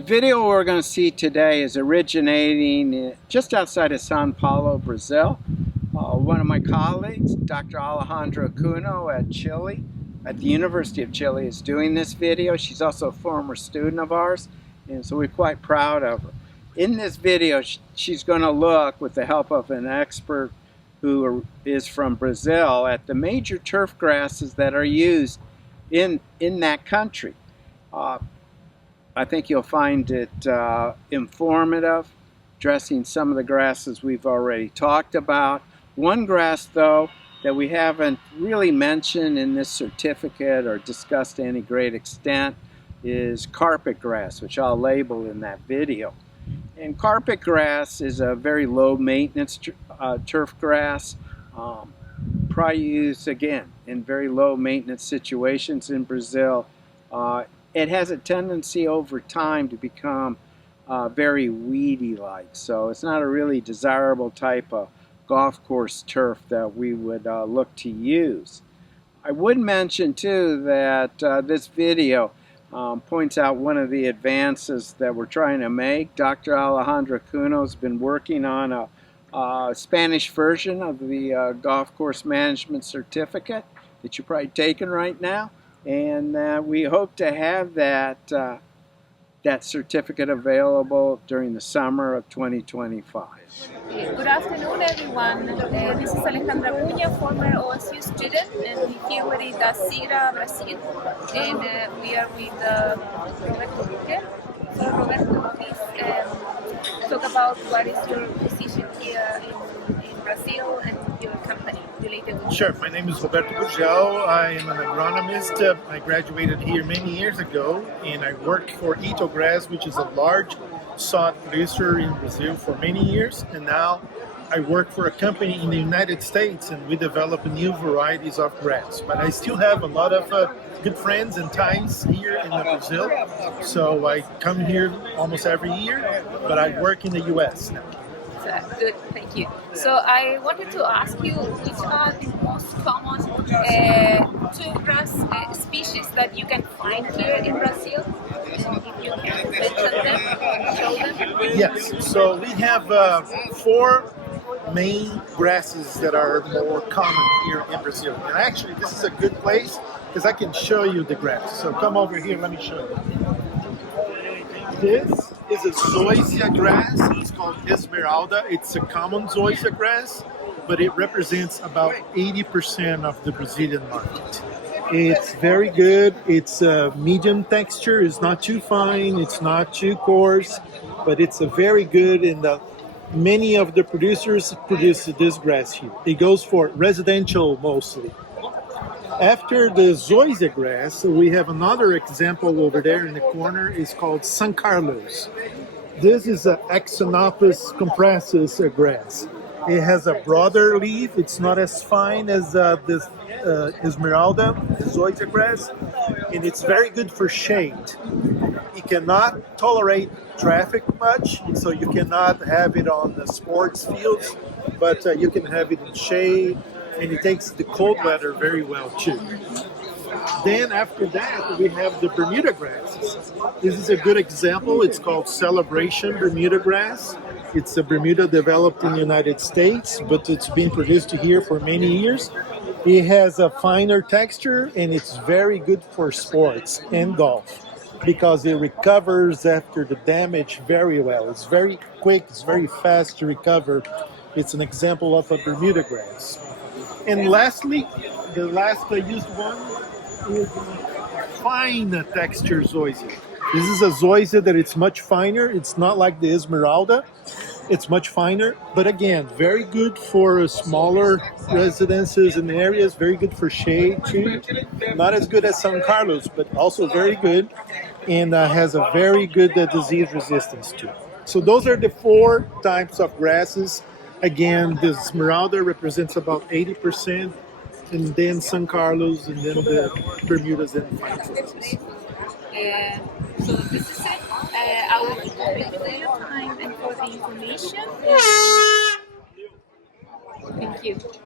The video we're going to see today is originating just outside of Sao Paulo, Brazil. One of my colleagues, Dr. Alejandra Cuno at Chile, at the University of Chile, is doing this video. She's also a former student of ours, and so we're quite proud of her. In this video, she's going to look, with the help of an expert who is from Brazil, at the major turf grasses that are used in that country. I think you'll find it informative, addressing some of the grasses we've already talked about. One grass, though, that we haven't really mentioned in this certificate or discussed to any great extent is carpet grass, which I'll label in that video. And carpet grass is a very low maintenance turf grass, probably used again in very low maintenance situations in Brazil. It has a tendency over time to become very weedy-like, so it's not a really desirable type of golf course turf that we would look to use. I would mention too that this video points out one of the advances that we're trying to make. Dr. Alejandra Cuno has been working on a Spanish version of the golf course management certificate that you're probably taking right now. And we hope to have that certificate available during the summer of 2025. Good afternoon, everyone. This is Alejandra Cunha, former OSU student, and here we're in Sira, Brazil. And we are with Roberto Bucher. So Roberto, please talk about what is your position here in Brazil and your company related to. Sure, my name is Roberto Bucher. I am an agronomist. I graduated here many years ago, and I worked for Turfgrasses, which is a large sod producer in Brazil for many years, and now I work for a company in the United States, and we develop new varieties of grass. But I still have a lot of good friends and ties here in Brazil, so I come here almost every year, but I work in the US now. Good, thank you. So I wanted to ask you, which are the most common turfgrass species that you can find here in Brazil? And if you can mention them, show them. Yes, so we have 4 main grasses that are more common here in Brazil. And actually, this is a good place because I can show you the grass. So come over here, let me show you. This is a zoysia grass. It's called Esmeralda. It's a common zoysia grass, but it represents about 80% of the Brazilian market. It's very good. It's a medium texture. It's not too fine. It's not too coarse, but it's a very good, and many of the producers produce this grass here. It goes for residential mostly. After the zoysia grass, we have another example over there in the corner. It's called San Carlos. This is an Axonopus compressus grass. It has a broader leaf. It's not as fine as this Esmeralda, the zoysia grass, and it's very good for shade. It cannot tolerate traffic much, so you cannot have it on the sports fields, but you can have it in shade, and it takes the cold weather very well too. Then after that, we have the Bermuda grass. This is a good example. It's called Celebration Bermuda grass. It's a Bermuda developed in the United States, but it's been produced here for many years. It has a finer texture, and it's very good for sports and golf because it recovers after the damage very well. It's very quick, it's very fast to recover. It's an example of a Bermuda grass. And lastly, the last used one is fine texture zoysia. This is a zoysia that it's much finer. It's not like the Esmeralda. It's much finer, but again, very good for smaller residences and areas, very good for shade too. Not as good as San Carlos, but also very good, and has a very good disease resistance too. So those are the 4 types of grasses. Again, the Esmeralda represents about 80%, and then San Carlos, and then the Bermudas and fine grasses. So this is it. I will thank you for your time and for the information. Thank you.